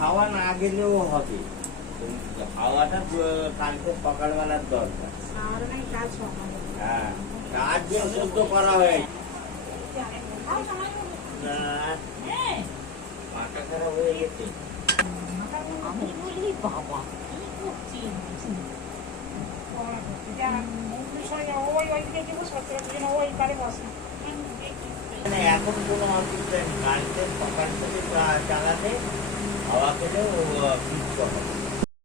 হাওয়া না গেলেও হবে, হাওয়াটা কালকে সকালবেলার দরকার। হ্যাঁ, কাজ শুদ্ধ করা হয়েছে। মাথা খারাপ হয়ে গেছে। আমি বলি বাবা কি করছিস? এখন কোনো অসুবিধা নেই, কালকে সকাল থেকে চালাতে হাওয়া পেলেও কিছু হবে।